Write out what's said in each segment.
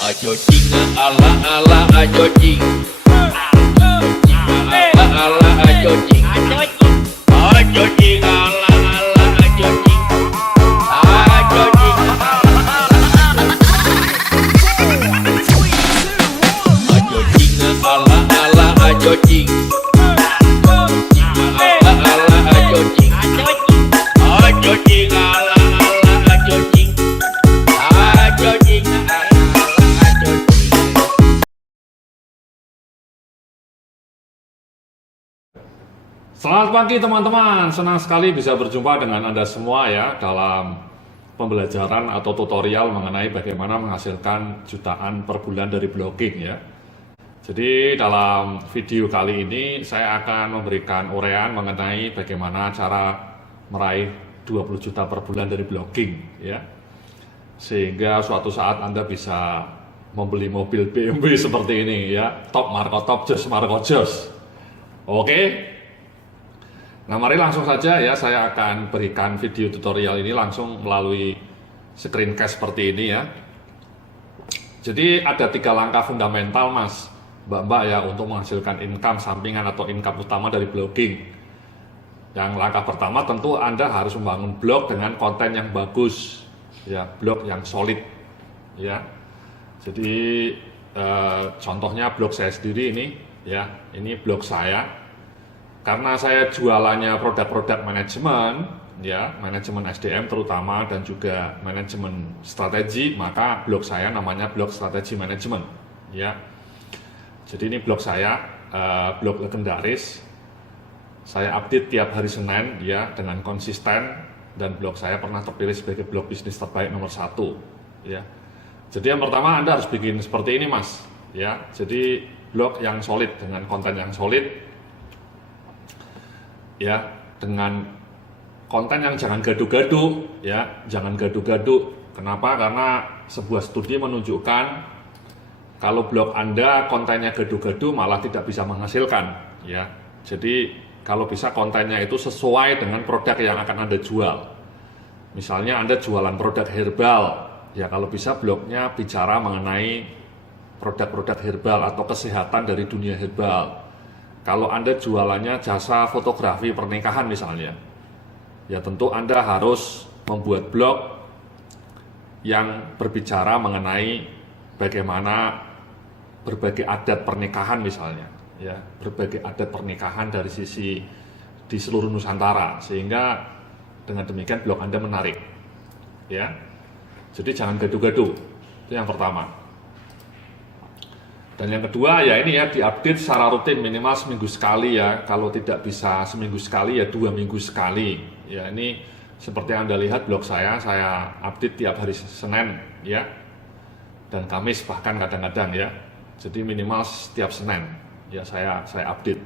Ayo jing ala ala ayo jing. Ala ayo jing. Ayo jing ala ala ayo jing. Ayo jing. Ayo jing ala ala ayo jing. Ala ayo jing. Ayo jing ala ala ayo jing. Ayo jing. Selamat pagi teman-teman, senang sekali bisa berjumpa dengan Anda semua ya dalam pembelajaran atau tutorial mengenai bagaimana menghasilkan jutaan per bulan dari blogging ya. Jadi dalam video kali ini saya akan memberikan uraian mengenai bagaimana cara meraih 20 juta per bulan dari blogging ya. Sehingga suatu saat Anda bisa membeli mobil BMW seperti ini ya, top Marco top, jos Marco jos. Oke. Nah mari langsung saja ya, saya akan berikan video tutorial ini langsung melalui screencast seperti ini ya. Jadi ada 3 langkah fundamental mas, mbak-mbak ya, untuk menghasilkan income sampingan atau income utama dari blogging. Yang langkah pertama tentu Anda harus membangun blog dengan konten yang bagus ya, blog yang solid ya. Jadi contohnya blog saya sendiri ini ya, ini blog saya. Karena saya jualannya produk-produk manajemen, ya, manajemen SDM terutama dan juga manajemen strategi, maka blog saya namanya blog strategi manajemen, ya. Jadi ini blog saya, blog legendaris. Saya update tiap hari Senin, ya, dengan konsisten, dan blog saya pernah terpilih sebagai blog bisnis terbaik nomor 1, ya. Jadi yang pertama Anda harus bikin seperti ini, mas, ya. Jadi blog yang solid dengan konten yang solid. Ya, dengan konten yang jangan gaduh-gaduh ya, jangan gaduh-gaduh. Kenapa? Karena sebuah studi menunjukkan kalau blog Anda kontennya gaduh-gaduh malah tidak bisa menghasilkan ya. Jadi kalau bisa kontennya itu sesuai dengan produk yang akan Anda jual. Misalnya Anda jualan produk herbal ya, kalau bisa blognya bicara mengenai produk-produk herbal atau kesehatan dari dunia herbal. Kalau Anda jualannya jasa fotografi pernikahan misalnya, ya tentu Anda harus membuat blog yang berbicara mengenai bagaimana berbagai adat pernikahan misalnya, ya, berbagai adat pernikahan dari sisi di seluruh Nusantara, sehingga dengan demikian blog Anda menarik, ya. Jadi jangan gaduh-gaduh, itu yang pertama. Dan yang kedua ya ini ya, diupdate secara rutin minimal seminggu sekali ya. Kalau tidak bisa seminggu sekali ya 2 minggu sekali. Ya ini seperti yang Anda lihat blog saya update tiap hari Senin ya. Dan Kamis bahkan kadang-kadang ya. Jadi minimal setiap Senin ya saya update.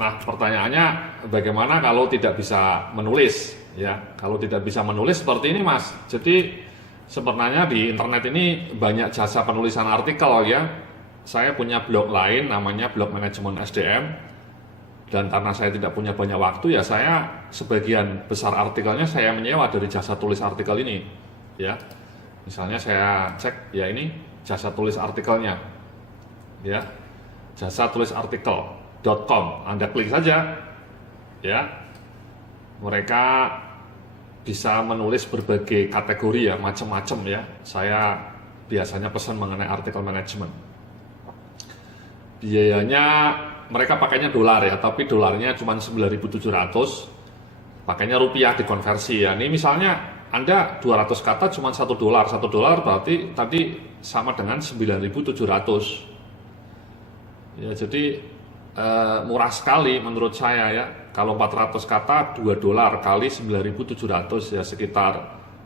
Nah pertanyaannya bagaimana kalau tidak bisa menulis ya. Kalau tidak bisa menulis seperti ini mas. Jadi sebenarnya di internet ini banyak jasa penulisan artikel ya. Saya punya blog lain namanya blog manajemen SDM. Dan karena saya tidak punya banyak waktu ya, saya sebagian besar artikelnya saya menyewa dari jasa tulis artikel ini ya. Misalnya saya cek ya, ini jasa tulis artikelnya ya, jasa tulis artikel.com. Anda klik saja ya, mereka bisa menulis berbagai kategori ya, macam-macam ya. Saya biasanya pesan mengenai artikel manajemen. Biayanya mereka pakainya dolar ya, tapi dolarnya cuma 9.700. Pakainya rupiah dikonversi ya. Ini misalnya Anda 200 kata cuma $1. $1 berarti tadi sama dengan 9.700. Ya, jadi murah sekali menurut saya ya. Kalau 400 kata $2 kali 9.700 ya sekitar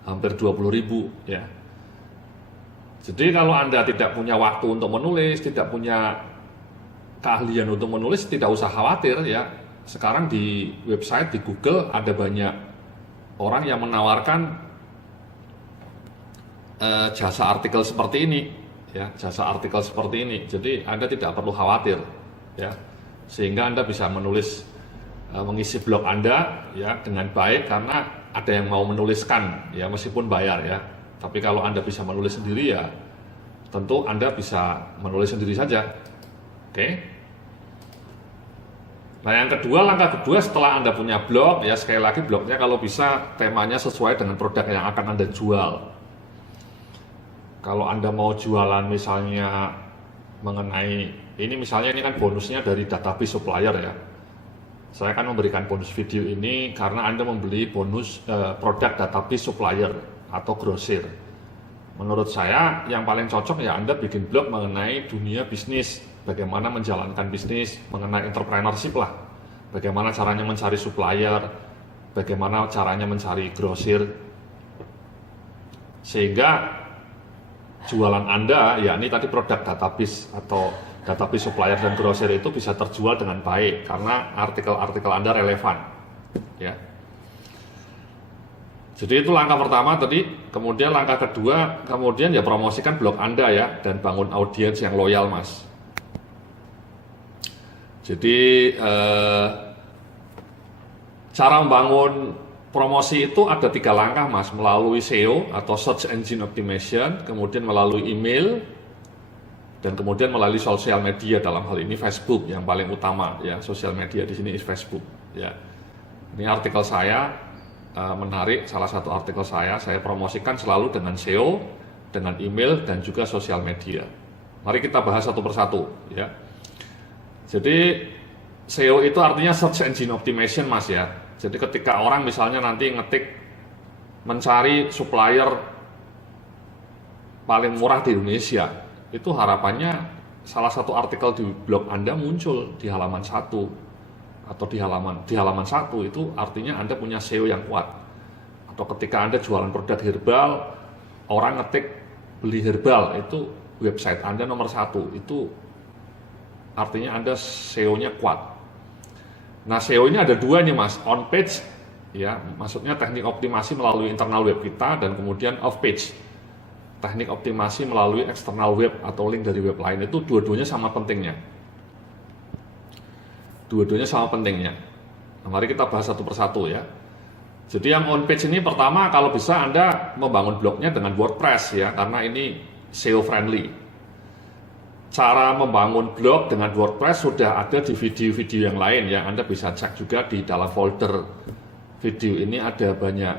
hampir 20.000 ya. Jadi kalau Anda tidak punya waktu untuk menulis, tidak punya keahlian untuk menulis, tidak usah khawatir ya. Sekarang di website, di Google ada banyak orang yang menawarkan jasa artikel seperti ini ya, jasa artikel seperti ini. Jadi Anda tidak perlu khawatir ya. Sehingga Anda bisa menulis, mengisi blog Anda ya dengan baik, karena ada yang mau menuliskan ya meskipun bayar ya. Tapi kalau Anda bisa menulis sendiri ya tentu Anda bisa menulis sendiri saja. Oke. Nah, yang kedua, langkah kedua setelah Anda punya blog, ya sekali lagi blognya kalau bisa temanya sesuai dengan produk yang akan Anda jual. Kalau Anda mau jualan misalnya mengenai ini, misalnya ini kan bonusnya dari database supplier ya. Saya akan memberikan bonus video ini karena Anda membeli bonus produk database supplier atau grosir. Menurut saya yang paling cocok ya Anda bikin blog mengenai dunia bisnis, bagaimana menjalankan bisnis, mengenai entrepreneurship lah, bagaimana caranya mencari supplier, bagaimana caranya mencari grosir, sehingga jualan Anda, ya ini tadi produk database atau database supplier dan grosir itu bisa terjual dengan baik karena artikel-artikel Anda relevan, ya. Jadi itu langkah pertama tadi. Kemudian langkah kedua, kemudian ya promosikan blog Anda ya dan bangun audiens yang loyal, Mas. Jadi cara membangun promosi itu ada 3 langkah, Mas, melalui SEO atau Search Engine Optimization, kemudian melalui email, dan kemudian melalui sosial media, dalam hal ini Facebook yang paling utama ya. Sosial media di sini is Facebook ya. Ini artikel saya menarik, salah satu artikel saya promosikan selalu dengan SEO, dengan email, dan juga sosial media. Mari kita bahas satu persatu ya. Jadi SEO itu artinya Search Engine Optimization, Mas ya. Jadi ketika orang misalnya nanti ngetik mencari supplier paling murah di Indonesia, itu harapannya salah satu artikel di blog Anda muncul di halaman 1 atau di halaman 1 itu artinya Anda punya SEO yang kuat. Atau ketika Anda jualan produk herbal, orang ngetik beli herbal, itu website Anda nomor 1, itu artinya Anda SEO-nya kuat. Nah, SEO ini ada 2 nih, Mas, on page ya, maksudnya teknik optimasi melalui internal web kita, dan kemudian off page, teknik optimasi melalui eksternal web atau link dari web lain. Itu dua-duanya sama pentingnya. Nah, mari kita bahas satu persatu ya. Jadi yang on page ini pertama, kalau bisa Anda membangun blognya dengan WordPress ya, karena ini SEO friendly. Cara membangun blog dengan WordPress sudah ada di video-video yang lain ya. Anda bisa cek juga di dalam folder video ini, ada banyak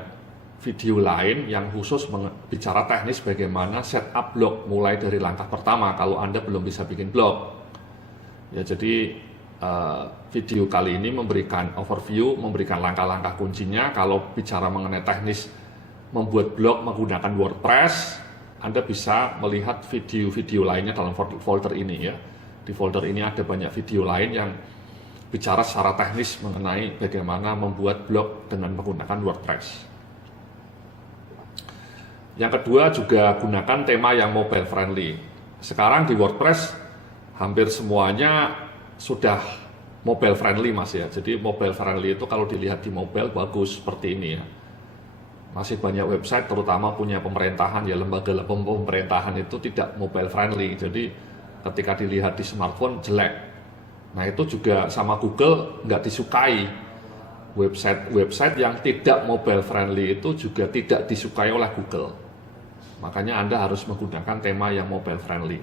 video lain yang khusus bicara teknis bagaimana setup blog mulai dari langkah pertama kalau Anda belum bisa bikin blog. Ya, jadi video kali ini memberikan overview, memberikan langkah-langkah kuncinya. Kalau bicara mengenai teknis membuat blog menggunakan WordPress, Anda bisa melihat video-video lainnya dalam folder ini ya. Di folder ini ada banyak video lain yang bicara secara teknis mengenai bagaimana membuat blog dengan menggunakan WordPress. Yang kedua, juga gunakan tema yang mobile friendly. Sekarang di WordPress hampir semuanya sudah mobile friendly, Mas ya. Jadi mobile friendly itu kalau dilihat di mobile bagus seperti ini ya. Masih banyak website terutama punya pemerintahan ya, lembaga pemerintahan itu tidak mobile friendly. Jadi ketika dilihat di smartphone jelek. Nah, itu juga sama Google nggak disukai. Website yang tidak mobile friendly itu juga tidak disukai oleh Google. Makanya Anda harus menggunakan tema yang mobile friendly.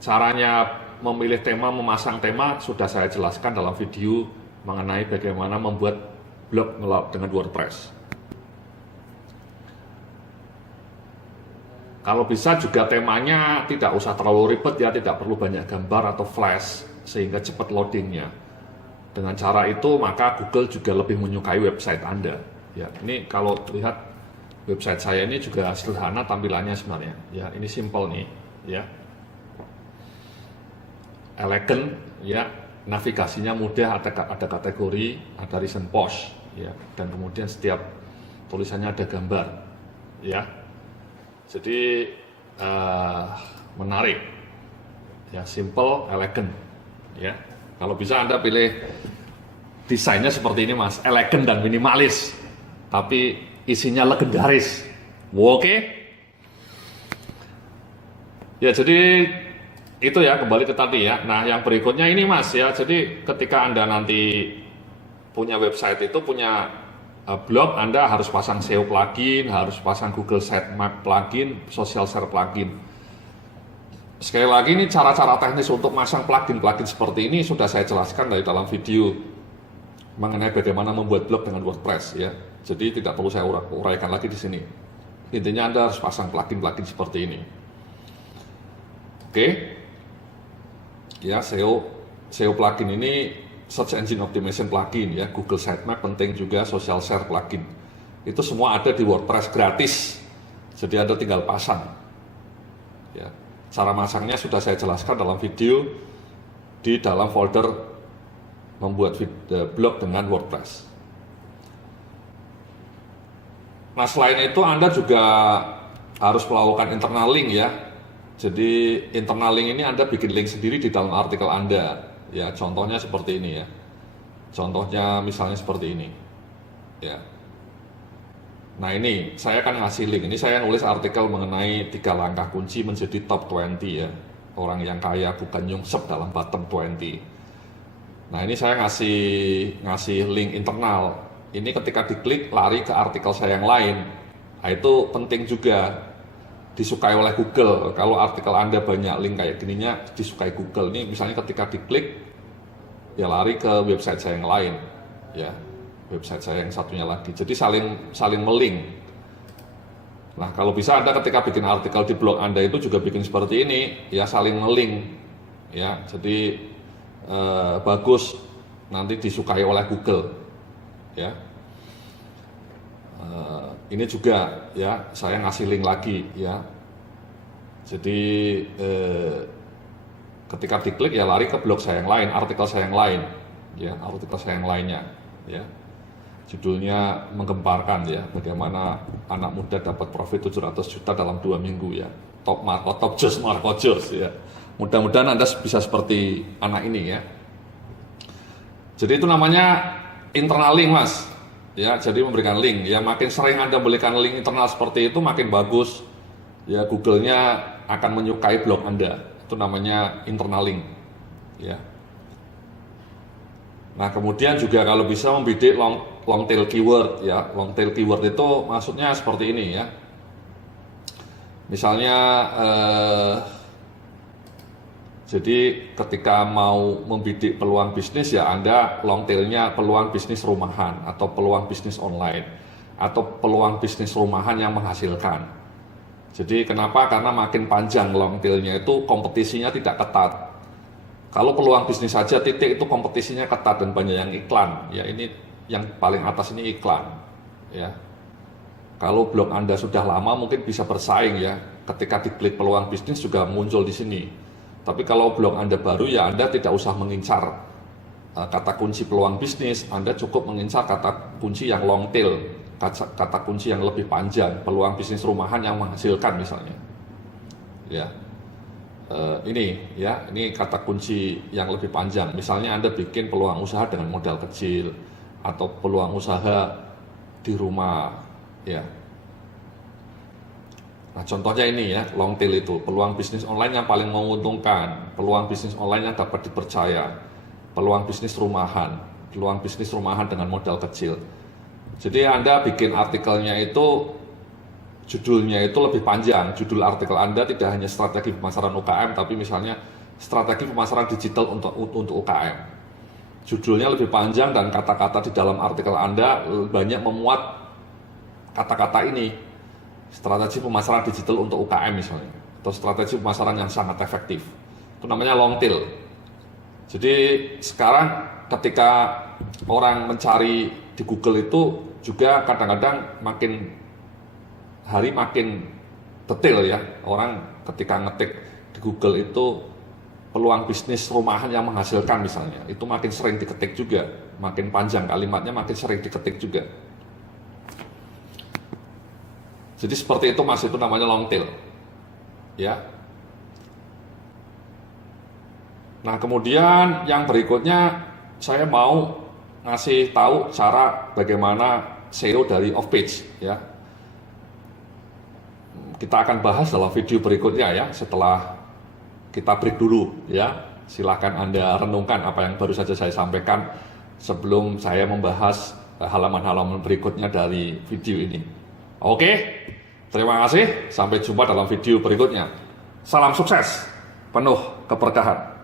Caranya memilih tema, memasang tema sudah saya jelaskan dalam video mengenai bagaimana membuat blog dengan WordPress. Kalau bisa juga temanya tidak usah terlalu ribet ya, tidak perlu banyak gambar atau flash sehingga cepat loadingnya. Dengan cara itu maka Google juga lebih menyukai website Anda. Ya, ini kalau lihat website saya ini juga sederhana tampilannya sebenarnya. Ya, ini simple nih, ya. Elegan, ya, navigasinya mudah, ada kategori, ada recent post, ya, dan kemudian setiap tulisannya ada gambar, ya. Jadi menarik, ya, simple, elegan, ya. Kalau bisa Anda pilih desainnya seperti ini, Mas, elegan dan minimalis, tapi isinya legendaris. Oke? Ya, jadi itu ya, kembali ke tadi ya. Nah, yang berikutnya ini, Mas ya. Jadi ketika Anda nanti punya website itu punya blog, Anda harus pasang SEO plugin, harus pasang Google Sitemap plugin, Social Share plugin. Sekali lagi ini cara-cara teknis untuk masang plugin-plugin seperti ini sudah saya jelaskan dari dalam video mengenai bagaimana membuat blog dengan WordPress ya. Jadi tidak perlu saya uraikan lagi di sini. Intinya Anda harus pasang plugin-plugin seperti ini. Oke. Ya, SEO plugin ini Search Engine Optimization plugin ya, Google Sitemap penting juga, Social Share plugin. Itu semua ada di WordPress gratis. Jadi Anda tinggal pasang. Ya. Cara masangnya sudah saya jelaskan dalam video di dalam folder membuat blog dengan WordPress. Nah, selain itu Anda juga harus melakukan internal link ya. Jadi internal link ini Anda bikin link sendiri di dalam artikel Anda. Ya, contohnya seperti ini ya. Contohnya misalnya seperti ini. Ya. Nah, ini saya akan ngasih link. Ini saya nulis artikel mengenai 3 langkah kunci menjadi top 20 ya. Orang yang kaya bukan nyungsep dalam bottom 20. Nah, ini saya ngasih link internal. Ini ketika diklik lari ke artikel saya yang lain. Nah, itu penting juga disukai oleh Google. Kalau artikel Anda banyak link kayak gininya disukai Google. Ini misalnya ketika diklik ya lari ke website saya yang lain ya, website saya yang satunya lagi. Jadi saling melink. Nah, kalau bisa Anda ketika bikin artikel di blog Anda itu juga bikin seperti ini ya, saling melink ya. Jadi bagus, nanti disukai oleh Google ya. Ini juga ya, saya ngasih link lagi ya. Jadi ketika diklik ya lari ke blog saya yang lain, artikel saya yang lain ya, artikel saya yang lainnya ya. Judulnya menggemparkan ya, bagaimana anak muda dapat profit 700 juta dalam 2 minggu ya. Top Marco Jos ya. Mudah-mudahan Anda bisa seperti anak ini ya. Jadi itu namanya internal link, Mas. Ya, jadi memberikan link. Ya, makin sering Anda berikan link internal seperti itu makin bagus. Ya, Google-nya akan menyukai blog Anda. Itu namanya internal link. Ya. Nah, kemudian juga kalau bisa membidik long tail keyword ya. Long tail keyword itu maksudnya seperti ini ya. Misalnya jadi ketika mau membidik peluang bisnis ya Anda long tail-nya peluang bisnis rumahan atau peluang bisnis online atau peluang bisnis rumahan yang menghasilkan. Jadi kenapa? Karena makin panjang long tail-nya itu kompetisinya tidak ketat. Kalau peluang bisnis saja titik itu kompetisinya ketat dan banyak yang iklan. Ya, ini yang paling atas ini iklan. Ya. Kalau blog Anda sudah lama mungkin bisa bersaing ya. Ketika diklik peluang bisnis juga muncul di sini. Tapi kalau blog Anda baru ya Anda tidak usah mengincar kata kunci peluang bisnis, Anda cukup mengincar kata kunci yang long tail, kata kunci yang lebih panjang, peluang bisnis rumahan yang menghasilkan misalnya. Ya, ini ya, ini kata kunci yang lebih panjang. Misalnya Anda bikin peluang usaha dengan modal kecil atau peluang usaha di rumah, ya. Nah, contohnya ini ya, long tail itu, peluang bisnis online yang paling menguntungkan, peluang bisnis online yang dapat dipercaya, peluang bisnis rumahan dengan modal kecil. Jadi Anda bikin artikelnya itu, judulnya itu lebih panjang, judul artikel Anda tidak hanya strategi pemasaran UKM, tapi misalnya strategi pemasaran digital untuk UKM. Judulnya lebih panjang dan kata-kata di dalam artikel Anda banyak memuat kata-kata ini. Strategi pemasaran digital untuk UKM misalnya, atau strategi pemasaran yang sangat efektif. Itu namanya long tail. Jadi sekarang ketika orang mencari di Google itu juga kadang-kadang makin hari makin detail ya. Orang ketika ngetik di Google itu peluang bisnis rumahan yang menghasilkan misalnya, itu makin sering diketik juga, makin panjang kalimatnya, makin sering diketik juga. Jadi seperti itu Mas, itu namanya long tail. Ya. Nah, kemudian yang berikutnya saya mau ngasih tahu cara bagaimana SEO dari off page ya. Kita akan bahas dalam video berikutnya ya, setelah kita break dulu ya. Silakan Anda renungkan apa yang baru saja saya sampaikan sebelum saya membahas halaman-halaman berikutnya dari video ini. Oke, terima kasih. Sampai jumpa dalam video berikutnya. Salam sukses, penuh keberkahan.